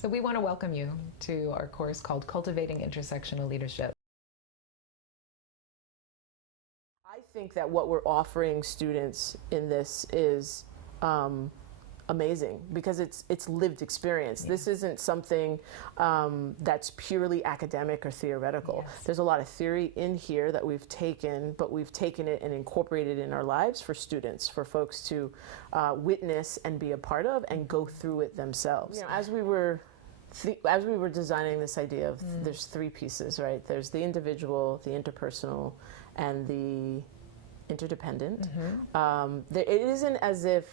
So we want to welcome you to our course called Cultivating Intersectional Leadership. I think that what we're offering students in this is amazing because it's lived experience. This isn't something that's purely academic or theoretical. There's a lot of theory in here that we've taken, but we've taken it and incorporated it in our lives for students, for folks to witness and be a part of and go through it themselves. You know, as we were designing this idea of there's three pieces, right? There's the individual, the interpersonal, and the interdependent. It isn't as if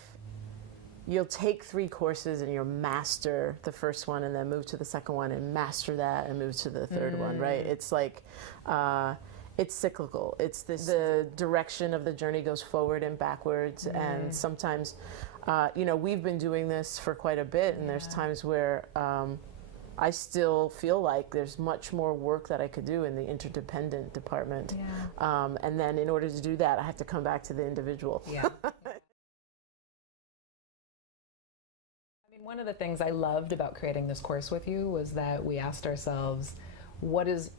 you'll take 3 courses and you'll master the first one and then move to the second one and master that and move to the third one, right? It's like, it's cyclical. It's the direction of the journey goes forward and backwards. And sometimes, you know, we've been doing this for quite a bit, and there's times where I still feel like there's much more work that I could do in the interdependent department. And then in order to do that, I have to come back to the individual. One of the things I loved about creating this course with you was that we asked ourselves, what is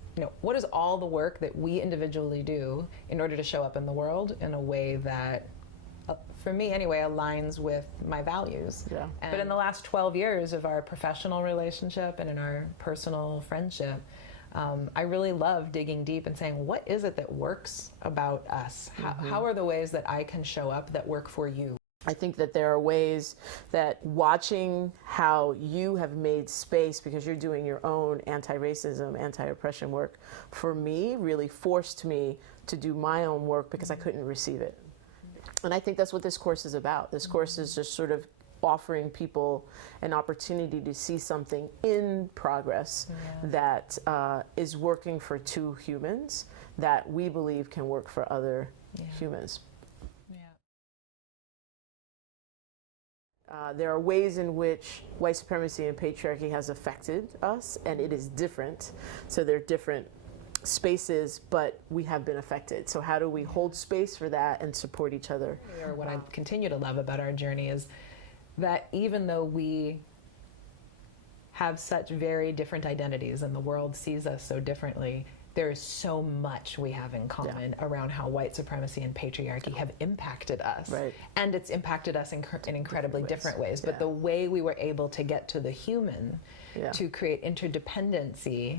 all the work that we individually do in order to show up in the world in a way that, for me anyway, aligns with my values. But in the last 12 years of our professional relationship and in our personal friendship, I really love digging deep and saying, what is it that works about us? How are the ways that I can show up that work for you? I think that there are ways that watching how you have made space because you're doing your own anti-racism, anti-oppression work, for me, really forced me to do my own work because I couldn't receive it. And I think that's what this course is about. This course is just sort of offering people an opportunity to see something in progress that is working for 2 humans that we believe can work for other humans. There are ways in which white supremacy and patriarchy has affected us, and it is different. So they're different spaces, but we have been affected. So how do we hold space for that and support each other? Or what I continue to love about our journey is that even though we have such very different identities and the world sees us so differently, there is so much we have in common around how white supremacy and patriarchy have impacted us. And it's impacted us in incredibly different ways. But the way we were able to get to the human, to create interdependency,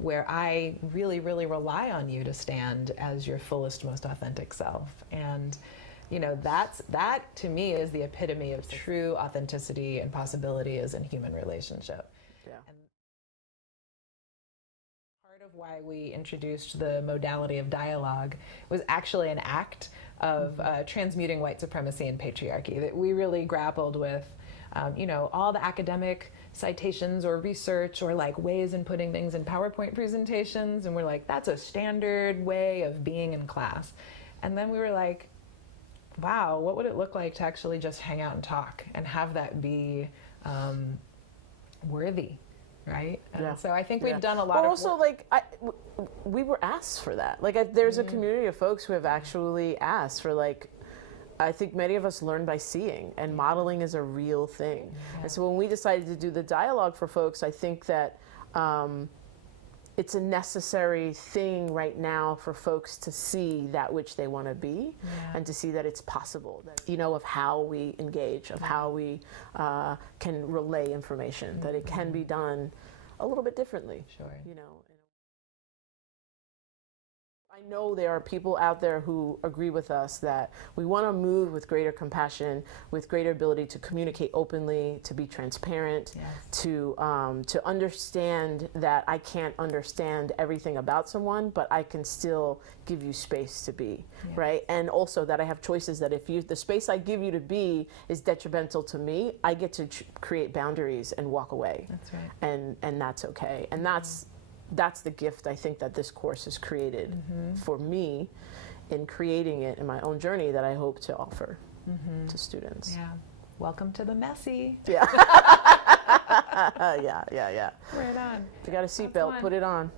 where I really, really rely on you to stand as your fullest, most authentic self. And you know, that to me is the epitome of true authenticity and possibility as in human relationship. Why we introduced the modality of dialogue was actually an act of transmuting white supremacy and patriarchy, that we really grappled with, you know, all the academic citations or research or like ways in putting things in PowerPoint presentations, and we're like, that's a standard way of being in class. And then we were like, wow, what would it look like to actually just hang out and talk and have that be worthy? Right? And so I think we've done a lot of also work. Like, we were asked for that. Like, there's a community of folks who have actually asked for, like, I think many of us learn by seeing, and modeling is a real thing. And so when we decided to do the dialogue for folks, I think that it's a necessary thing right now for folks to see that which they want to be and to see that it's possible, that, you know, of how we engage, of how we can relay information, that it can be done a little bit differently, you know. I know there are people out there who agree with us that we want to move with greater compassion, with greater ability to communicate openly, to be transparent, to understand that I can't understand everything about someone, but I can still give you space to be, right? And also that I have choices, that if the space I give you to be is detrimental to me, I get to create boundaries and walk away. That's right. And that's okay. And that's the gift I think that this course has created for me in creating it in my own journey, that I hope to offer to students. Welcome to the messy. Yeah. Right on. If you got a seatbelt, put it on.